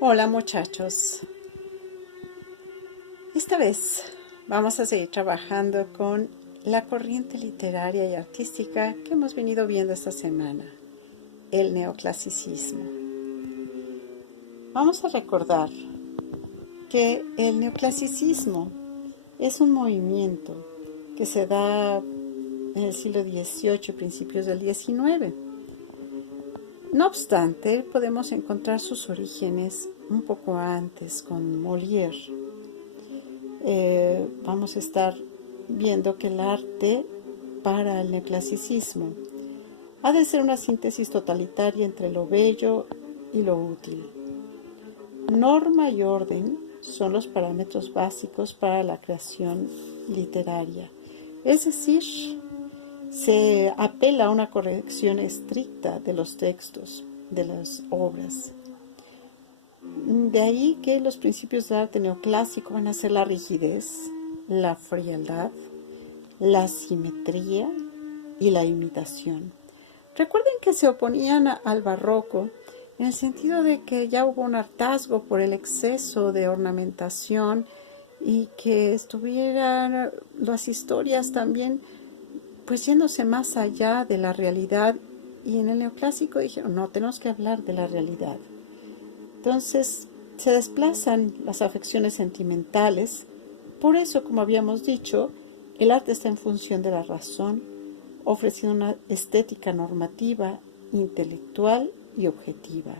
Hola muchachos, esta vez vamos a seguir trabajando con la corriente literaria y artística que hemos venido viendo esta semana, el neoclasicismo. Vamos a recordar que el neoclasicismo es un movimiento que se da en el siglo XVIII, principios del XIX. No obstante, podemos encontrar sus orígenes un poco antes con Molière. Vamos a estar viendo que el arte para el neoclasicismo ha de ser una síntesis totalitaria entre lo bello y lo útil. Norma y orden son los parámetros básicos para la creación literaria. Es decir, se apela a una corrección estricta de los textos, de las obras. De ahí que los principios del arte neoclásico van a ser la rigidez, la frialdad, la simetría y la imitación. Recuerden que se oponían al barroco en el sentido de que ya hubo un hartazgo por el exceso de ornamentación y que estuvieran las historias también pues yéndose más allá de la realidad, y en el neoclásico dijeron, no, tenemos que hablar de la realidad. Entonces se desplazan las afecciones sentimentales. Por eso, como habíamos dicho, el arte está en función de la razón, ofreciendo una estética normativa, intelectual y objetiva.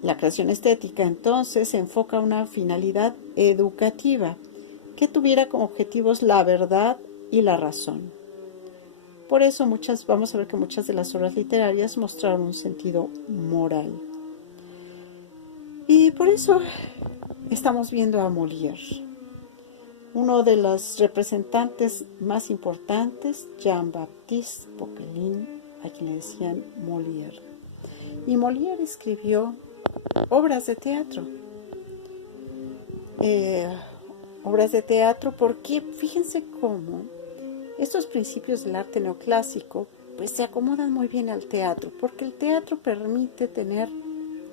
La creación estética entonces se enfoca a una finalidad educativa que tuviera como objetivos la verdad y la razón. Por eso vamos a ver que muchas de las obras literarias mostraron un sentido moral. Y por eso estamos viendo a Molière, uno de los representantes más importantes, Jean-Baptiste Poquelin, a quien le decían Molière. Y Molière escribió obras de teatro. Obras de teatro porque fíjense cómo estos principios del arte neoclásico pues se acomodan muy bien al teatro, porque el teatro permite tener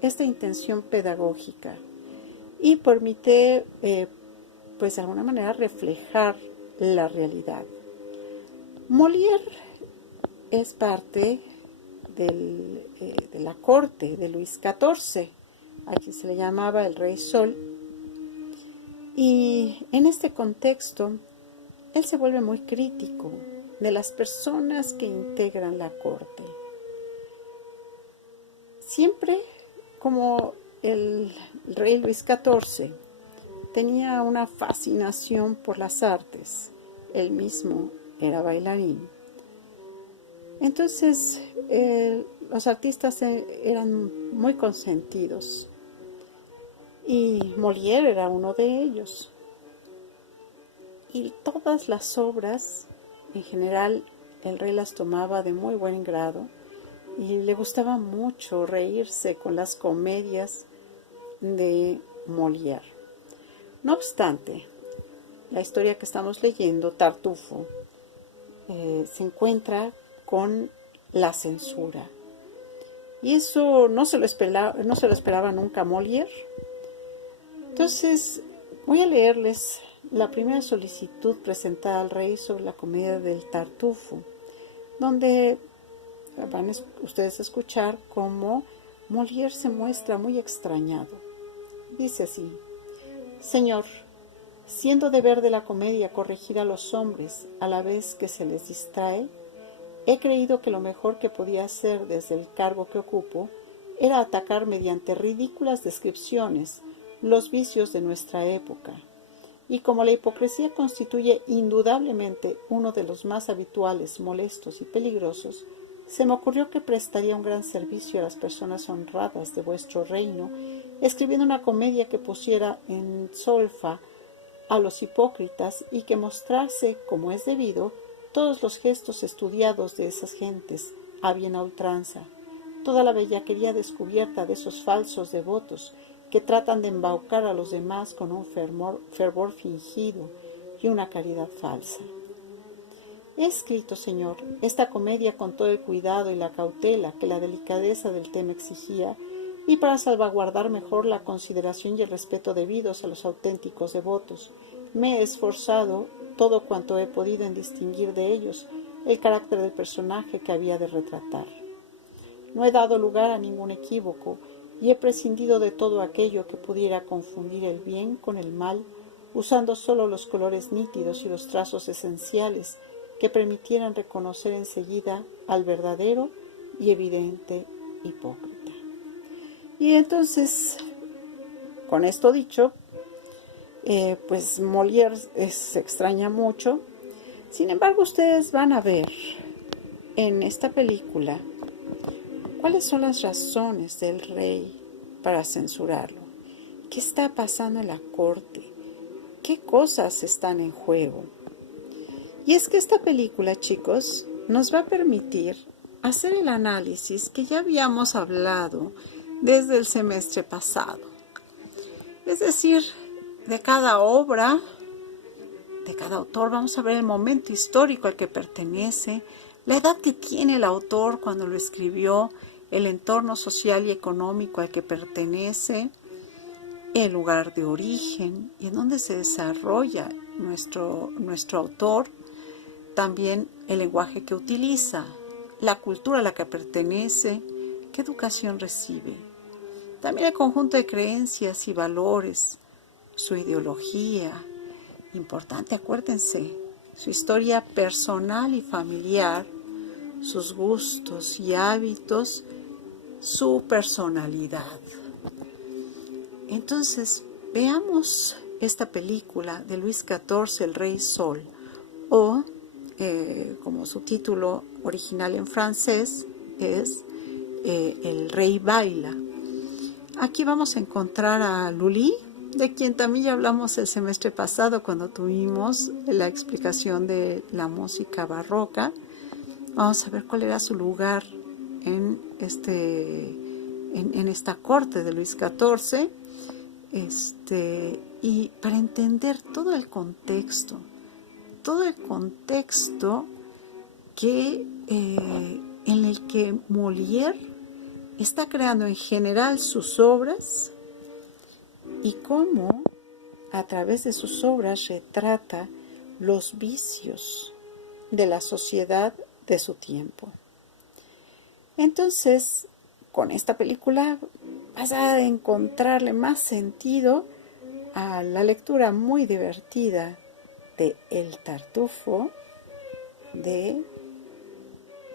esta intención pedagógica y permite pues de alguna manera reflejar la realidad. Molière es parte de la corte de Luis XIV, a quien se le llamaba el Rey Sol, y en este contexto él se vuelve muy crítico de las personas que integran la corte. Siempre como el rey Luis XIV tenía una fascinación por las artes, él mismo era bailarín. Entonces los artistas eran muy consentidos y Molière era uno de ellos. Y todas las obras, en general, el rey las tomaba de muy buen grado y le gustaba mucho reírse con las comedias de Molière. No obstante, la historia que estamos leyendo, Tartufo, se encuentra con la censura. Y eso no se lo esperaba nunca Molière. Entonces, voy a leerles la primera solicitud presentada al rey sobre la comedia del Tartufo, donde van ustedes a escuchar cómo Molière se muestra muy extrañado. Dice así: Señor, siendo deber de la comedia corregir a los hombres a la vez que se les distrae, he creído que lo mejor que podía hacer desde el cargo que ocupo era atacar mediante ridículas descripciones los vicios de nuestra época. Y como la hipocresía constituye indudablemente uno de los más habituales, molestos y peligrosos, se me ocurrió que prestaría un gran servicio a las personas honradas de vuestro reino, escribiendo una comedia que pusiera en solfa a los hipócritas y que mostrase, como es debido, todos los gestos estudiados de esas gentes, a bien a ultranza, toda la bellaquería descubierta de esos falsos devotos que tratan de embaucar a los demás con un fervor fingido y una caridad falsa. He escrito, Señor, esta comedia con todo el cuidado y la cautela que la delicadeza del tema exigía, y para salvaguardar mejor la consideración y el respeto debidos a los auténticos devotos. Me he esforzado todo cuanto he podido en distinguir de ellos el carácter del personaje que había de retratar. No he dado lugar a ningún equívoco y he prescindido de todo aquello que pudiera confundir el bien con el mal, usando solo los colores nítidos y los trazos esenciales que permitieran reconocer enseguida al verdadero y evidente hipócrita. Y entonces, con esto dicho, pues Molière se extraña mucho. Sin embargo, ustedes van a ver en esta película cuáles son las razones del rey para censurarlo. ¿Qué está pasando en la corte? ¿Qué cosas están en juego? Y es que esta película, chicos, nos va a permitir hacer el análisis que ya habíamos hablado desde el semestre pasado. Es decir, de cada obra, de cada autor, vamos a ver el momento histórico al que pertenece, la edad que tiene el autor cuando lo escribió, el entorno social y económico al que pertenece, el lugar de origen y en donde se desarrolla nuestro autor, también el lenguaje que utiliza, la cultura a la que pertenece, qué educación recibe, también el conjunto de creencias y valores, su ideología, importante, acuérdense, su historia personal y familiar, sus gustos y hábitos, su personalidad. Entonces, veamos esta película de Luis XIV, El Rey Sol, o como su título original en francés es El Rey Baila. Aquí vamos a encontrar a Lully, de quien también ya hablamos el semestre pasado cuando tuvimos la explicación de la música barroca. Vamos a ver cuál era su lugar en esta corte de Luis XIV, y para entender todo el contexto que en el que Molière está creando en general sus obras y cómo a través de sus obras retrata los vicios de la sociedad de su tiempo. Entonces, con esta película vas a encontrarle más sentido a la lectura muy divertida de El Tartufo de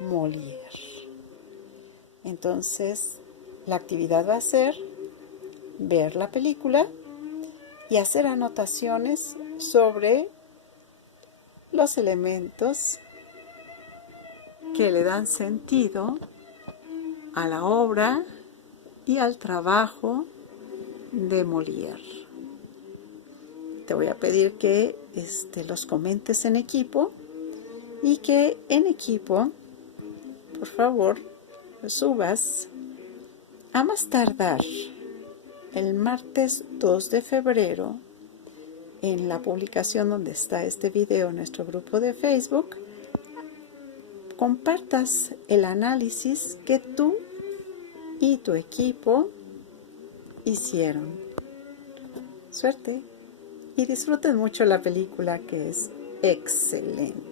Molière. Entonces, la actividad va a ser ver la película y hacer anotaciones sobre los elementos que le dan sentido a la obra y al trabajo de Molière. Te voy a pedir que los comentes en equipo y que en equipo, por favor, subas a más tardar el martes 2 de febrero en la publicación donde está este video en nuestro grupo de Facebook, compartas el análisis que tú y tu equipo hicieron. Suerte y disfruten mucho la película, que es excelente.